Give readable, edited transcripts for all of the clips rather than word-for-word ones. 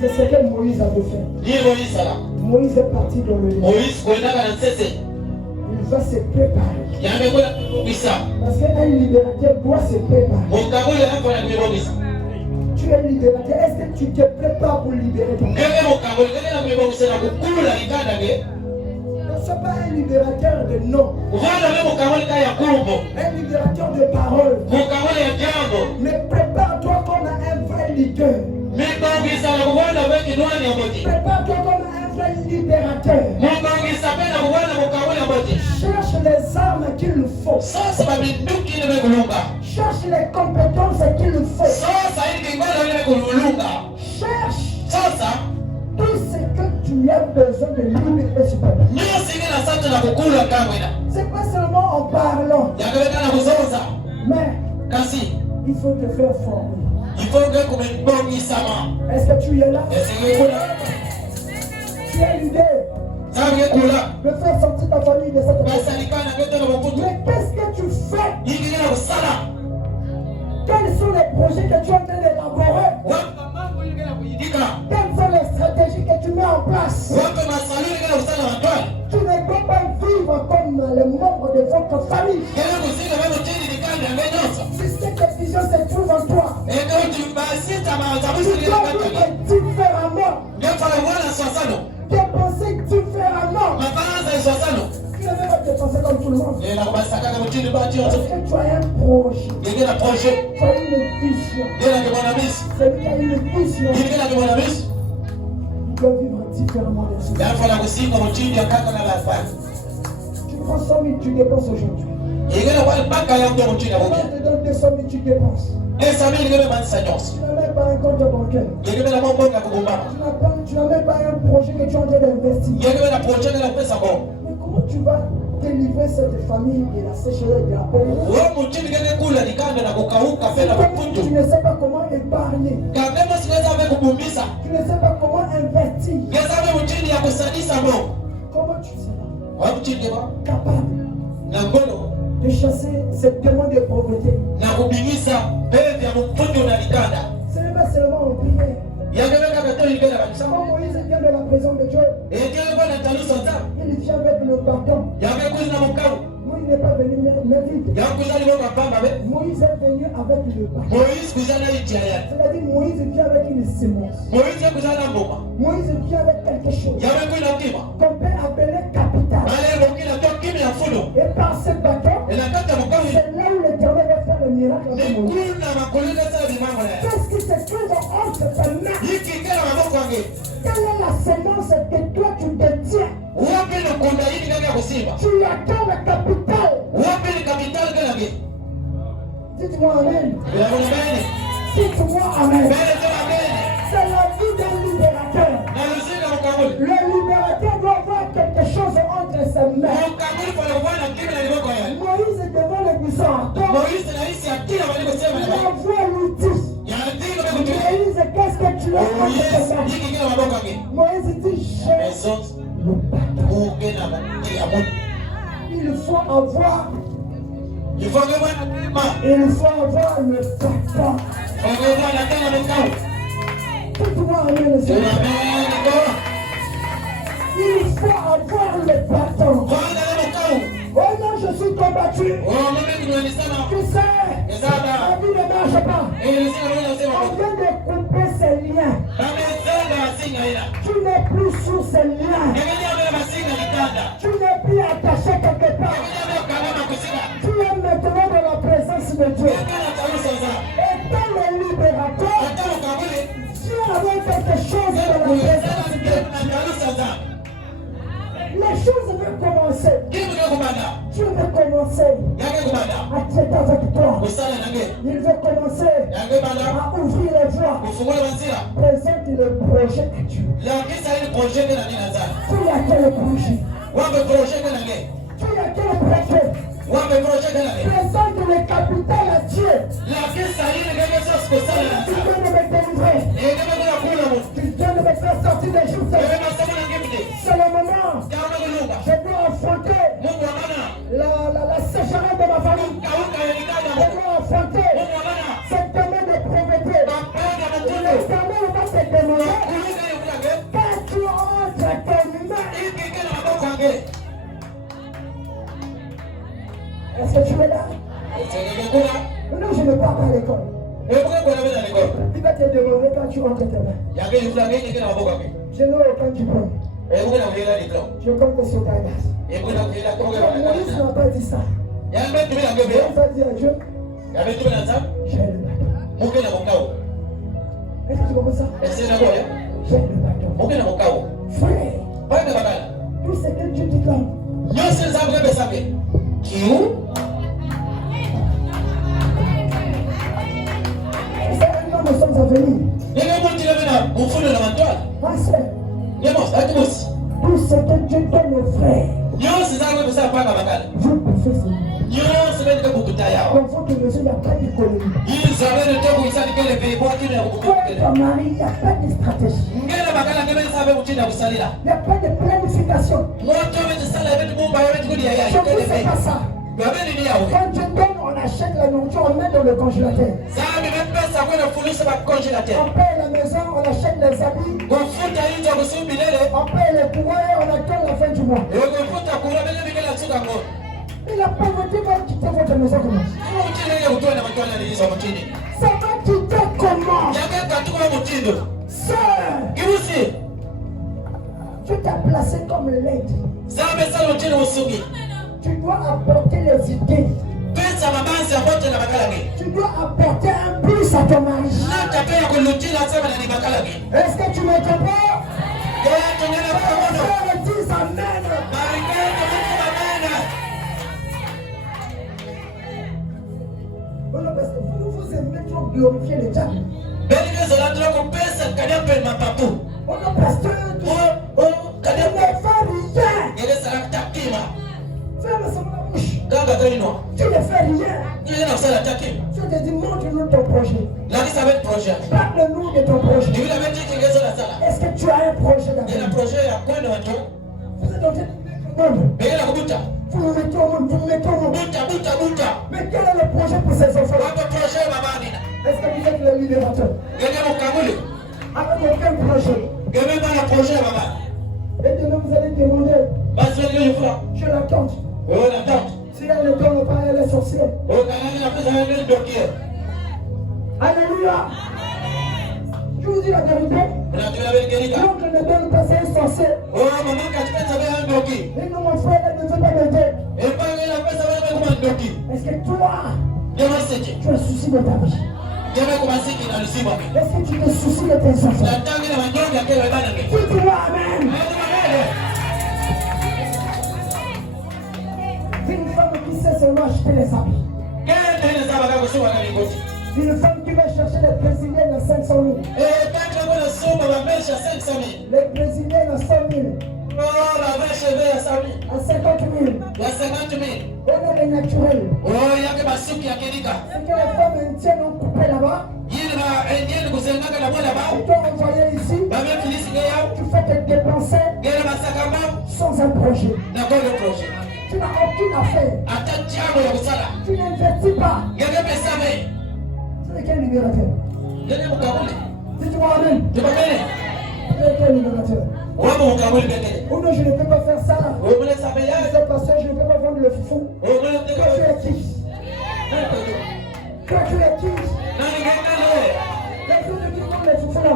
C'est ce que Moïse avait fait. Moïse est parti dans le désert. Il va se préparer. Parce qu'un libérateur doit se préparer. Tu es libérateur. Est-ce que tu te prépares pour libérer ton corps? Ne sois pas un libérateur de nom. Un libérateur de parole. Mais prépare-toi comme un vrai leader. Prépare-toi comme un vrai libérateur. Cherche les armes qu'il nous faut. Cherche les compétences qu'il nous faut. Cherche tout ce que tu as besoin de libérer sur ta vie. C'est pas seulement en parlant, mais il faut te faire former. Est-ce que tu es là? Tu es l'idée de faire sortir ta famille de cette façon. Mais qu'est-ce que tu fais? Quels sont les projets que tu es en train d'élaborer? Quelles sont les stratégies que tu mets en place? Tu ne peux pas vivre comme les membres de votre famille. Si cette vision se trouve en toi, tu dois vivre différemment. Dépenser différemment. Tu ne veux pas dépenser comme tout le monde. Parce que tu as un projet. Tu as une vision. Celui qui a une vision, il doit vivre différemment des choses. Tu prends 100 000, tu dépenses aujourd'hui. On te donne 200 000, tu dépenses. Tu n'as même pas un compte bancaire. Tu n'as même pas un projet que tu es en train d'investir. Mais comment tu vas délivrer cette famille de la sécheresse et de la pauvreté? Tu ne sais pas comment épargner. Tu ne sais pas comment investir. Comment tu seras capable de chasser cette demande de pauvreté? Ce n'est pas seulement en prière. Quand Moïse vient de la présence de Dieu, il vient avec le pardon. Moïse n'est pas venu mais vite. Moïse est venu avec le pardon. C'est-à-dire Moïse vient avec une sémence. Moïse vient avec quelque chose qu'on peut appeler capital. Et par ce bâton, c'est là où l'Éternel va faire le miracle avec Moïse. Qu'est-ce qui se trouve entre tes mains? Quelle est la sémence que toi tu détiens? Tu as quel capital? Dites-moi amen. Dites-moi amen. C'est la vie d'un libérateur. Le libérateur doit avoir quelque chose entre ses mains. Moïse est devant le buisson. Il envoie l'outil. Moïse, qu'est-ce que tu as entre tes mains? Moïse dit, j'ai le bâton. Il faut avoir le bâton. Dites-moi amen, le Seigneur. Il faut avoir le bâton. Oh non, je suis combattu. Tu sais, la vie ne marche pas. On vient de couper ces liens. Tu n'es plus sous ces liens. Tu n'es plus attaché quelque part. Tu es maintenant dans la présence de Dieu. Étant le libérateur, Dieu avait quelque chose dans la présence de Dieu. Les choses veulent commencer. Dieu veut commencer à traiter avec toi. Il veut commencer à ouvrir les voies. Présente le projet à Dieu. Tu as quel projet? Tu as quel projet? Présente le capital à Dieu. Tu viens de me délivrer. Tu viens de me faire sortir d'Égypte. C'est le moment. Je dois affronter la sécheresse de ma famille. Je dois affronter cette demande de pauvreté. Est-ce que tu es là? Non, je ne pars pas à l'école. Il va te demander quand tu rentres tes mains. Je n'ai aucun diplôme. Je compte sur ta grâce. Moïse n'a pas dit ça. Il va dire à Dieu, j'ai le bateau. Est-ce que tu comprends ça? J'ai le bateau. Frère, tout ce que Dieu te donne, nous sommes à venir. Ma soeur, tout ce que Dieu donne aux frères, vous pouvez faire. Dans votre maison, il n'y a pas d'économie. Ton mari, il n'y a pas de stratégie. Il n'y a pas de planification. Je ne sais pas ça. Quand Dieu donne, on achète la nourriture, on met dans le congélateur. On paye la maison, on achète les habits. On paye les pouvoirs, on attend la fin du mois. Et la pauvreté va quitter votre maison comment? Ça va quitter comment? Sœur, Dieu t'a placé comme l'aide. Tu dois apporter les idées. Tu dois apporter un plus à ton mari. Est-ce que tu me comprends? Dis amen. Parce que vous aimez trop glorifier le diable. Oh non, pasteur, tu ne fais rien. Ferme la bouche. Tu ne fais rien. Je te dis, montre-nous ton projet. Parle-nous de ton projet. Est-ce que tu as un projet d'avenir? Vous êtes en train de vous me mettez au monde, vous me mettez au monde. Mais quel est le projet pour ces enfants? Est-ce que vous êtes le libérateur? Avec aucun projet. Et demain vous allez demander. Je l'attends. Si elle ne donne pas, elle est sorcière. Alléluia. Je vous dis la vérité. L'oncle ne donne pas, c'est un sorcier. Et non, mon frère, elle ne veut pas m'aider. Est-ce que toi, tu as souci de ta vie? Est-ce que tu te soucies de tes enfants? Dis-toi amen. Une femme qui sait seulement acheter les habits. Une femme qui va chercher les brésiliennes à 500 000. Les brésiliennes à 100 000. À 50 000. On est les naturels. C'est que les femmes indiennes ont coupé là-bas. Ils t'ont envoyé ici. Tu fais te dépenser sans un projet. Tu n'as aucune affaire. Tu n'investis pas. C'est quel libérateur? Dis-toi amen. C'est quel libérateur? Oh non, je ne peux pas faire ça. C'est parce que je ne peux pas vendre le fou. Toi, tu es qui? Toi, tu es qui? Les autres qui vendent les foufous là.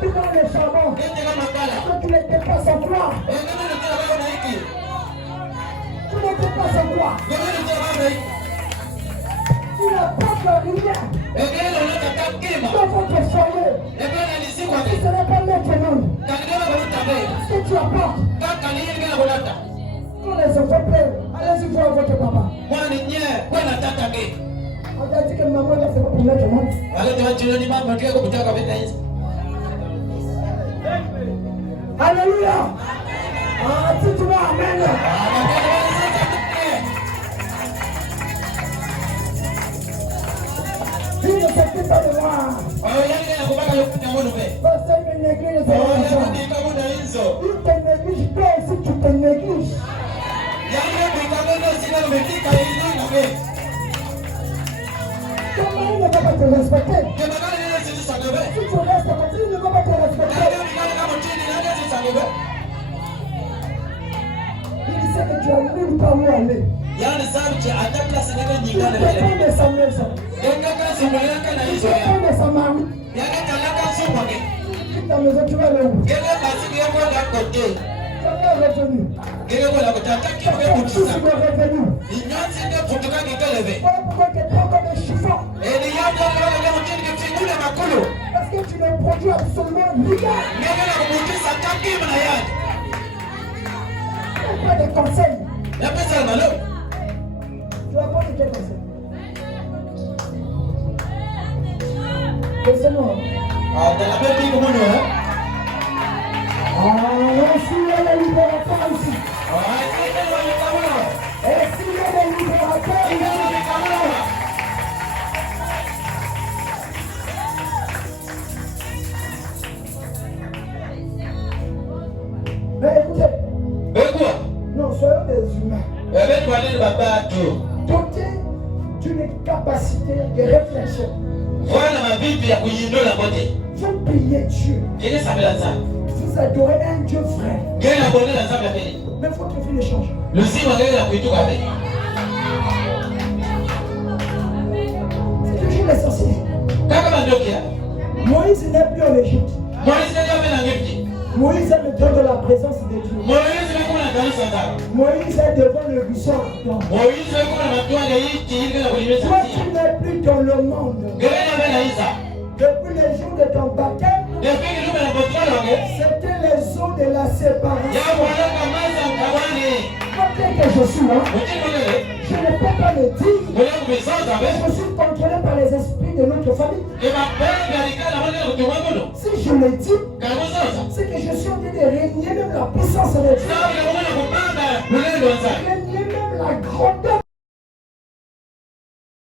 Tu vends les charbons. Toi, tu les dépasses en toi. Tu ne dépasses en toi. Tu n'apportes rien. Dans votre foyer. Tu ne seras pas maître monde. Ce que tu apportes. Quand les enfants pleurent, allez-y voir votre papa. On t'a dit que maman ne fait pas pour maître monde. Alléluia. Ah, si tu vas, amen. Il ne s'occupe pas de moi. Parce qu'il me néglige. Il te néglige, toi aussi tu te négliges. Ton mari ne va pas te respecter. Si tu restes comme ça, il ne va pas te respecter. par où aller. Yani sababu hata place ngine Tu nyingine dépends vile. de sa maison. Yenga kazi mulaka na Tu hizo dépends ya. de sa mari. Yaga talaka sumake. Quitte ta maison, tu vas aller où? Kile basi yako la kote. Jamais revenu. Kile kwa kutaki Pourquoi kwa tu kutisa. es revenu? Inyanzi ndio kutoka kikeleve. Pourquoi tu prends comme un chiffon? Ni yako leo mtini kitingule makulu. Parce que tu ne produis absolument rien. Ngeke na kubutisa takima na yake. Pas de conseils. Ya pesa malo. Tu vas prendre quel conseil? Laissez-moi. Tena bebi kumuno eh. Ainsi est le libérateur ici. Tena wale kamuno. Ainsi est le libérateur ici. Mais écoutez, Bekwa. non, soyons des humains. Ebe twale baba tu. Dotés d'une capacité de réflexion. Voilà ma bibi ya kuyindola bote. Vous priez Dieu. Kile sabela za. Vous adorez un Dieu vrai. Ngena bonela za bebe. Mais votre vie ne change. Lusima ngena kuituka be. C'est toujours l'essentiel. Kaka bandokia. Moïse n'est plus en Égypte. Moïse ndio mena ngepti. Moïse est le Dieu de la présence de Dieu. Moïse ndio kuna kanisa za. Moïse est devant le buisson ardent. Moïse ndio kuna matwale yiti ile kulimeza. Toi, tu n'es plus dans le monde. Ngena bena isa. Depuis le jour de ton baptême, Depuis que nous avons votre c'était les eaux de la séparation. Côté que je suis là, je ne peux pas le dire. Mais je suis contrôlé par les esprits de notre famille. Si je le dis, c'est que je suis en train de régner même la puissance de Dieu. Régner même la grandeur